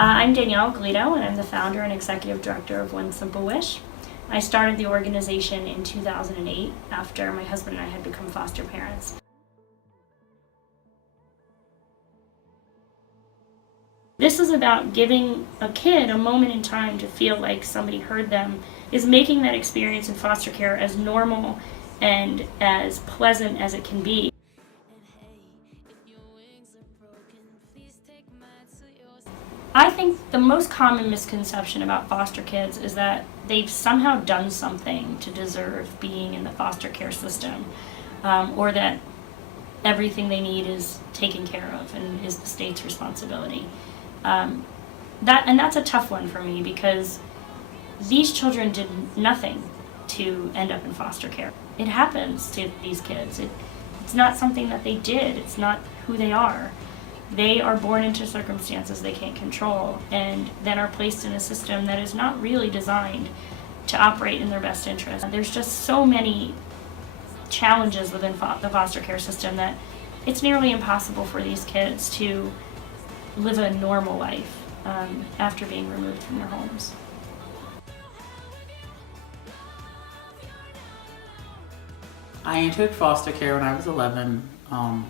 I'm Danielle Glito, and I'm the founder and executive director of One Simple Wish. I started the organization in 2008 after my husband and I had become foster parents. This is about giving a kid a moment in time to feel like somebody heard them, is making that experience in foster care as normal and as pleasant as it can be. I think the most common misconception about foster kids is that they've somehow done something to deserve being in the foster care system, or that everything they need is taken care of and is the state's responsibility. That's a tough one for me because these children did nothing to end up in foster care. It happens to these kids. It's not something that they did. It's not who they are. They are born into circumstances they can't control and then are placed in a system that is not really designed to operate in their best interest. There's just so many challenges within the foster care system that it's nearly impossible for these kids to live a normal life after being removed from their homes. I entered foster care when I was 11. On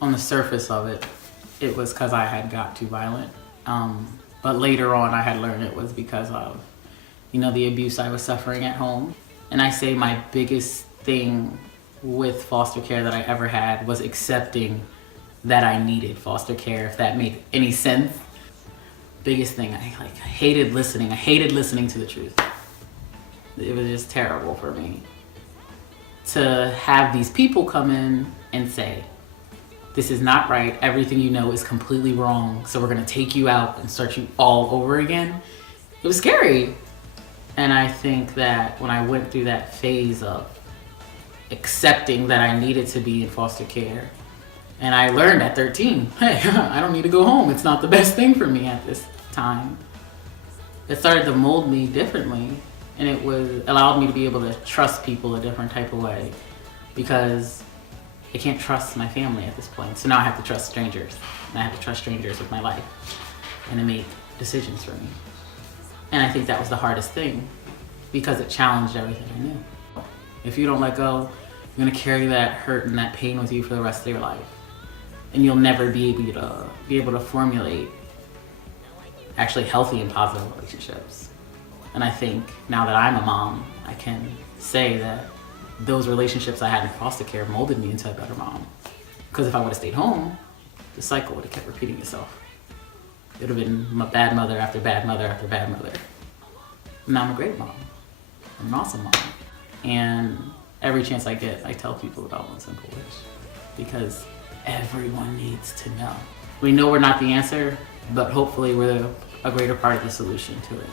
the surface of it, it was because I had got too violent. But later on, I had learned it was because of, the abuse I was suffering at home. And I say my biggest thing with foster care that I ever had was accepting that I needed foster care, if that made any sense. Biggest thing, I hated listening. I hated listening to the truth. It was just terrible for me to have these people come in and say, this is not right, everything you know is completely wrong, so we're gonna take you out and start you all over again. It was scary. And I think that when I went through that phase of accepting that I needed to be in foster care, and I learned at 13, hey, I don't need to go home, it's not the best thing for me at this time. It started to mold me differently, and it allowed me to be able to trust people a different type of way, because I can't trust my family at this point. So now I have to trust strangers. And I have to trust strangers with my life and to make decisions for me. And I think that was the hardest thing because it challenged everything I knew. If you don't let go, you're gonna carry that hurt and that pain with you for the rest of your life. And you'll never be able to formulate actually healthy and positive relationships. And I think now that I'm a mom, I can say that those relationships I had in foster care molded me into a better mom. Because if I would have stayed home, the cycle would have kept repeating itself. It would have been bad mother after bad mother after bad mother. And now I'm a great mom. I'm an awesome mom. And every chance I get, I tell people about One Simple Wish. Because everyone needs to know. We know we're not the answer, but hopefully we're a greater part of the solution to it.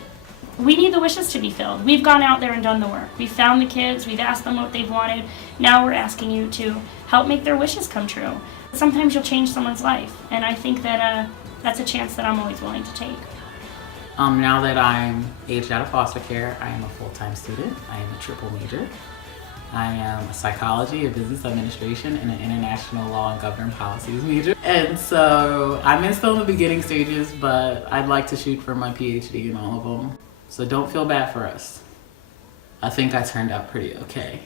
We need the wishes to be filled. We've gone out there and done the work. We've found the kids, we've asked them what they've wanted. Now we're asking you to help make their wishes come true. Sometimes you'll change someone's life, and I think that that's a chance that I'm always willing to take. Now that I'm aged out of foster care, I am a full-time student. I am a triple major. I am a psychology, a business administration, and an international law and government policies major. And so I'm still in the beginning stages, but I'd like to shoot for my PhD in all of them. So don't feel bad for us. I think I turned out pretty okay.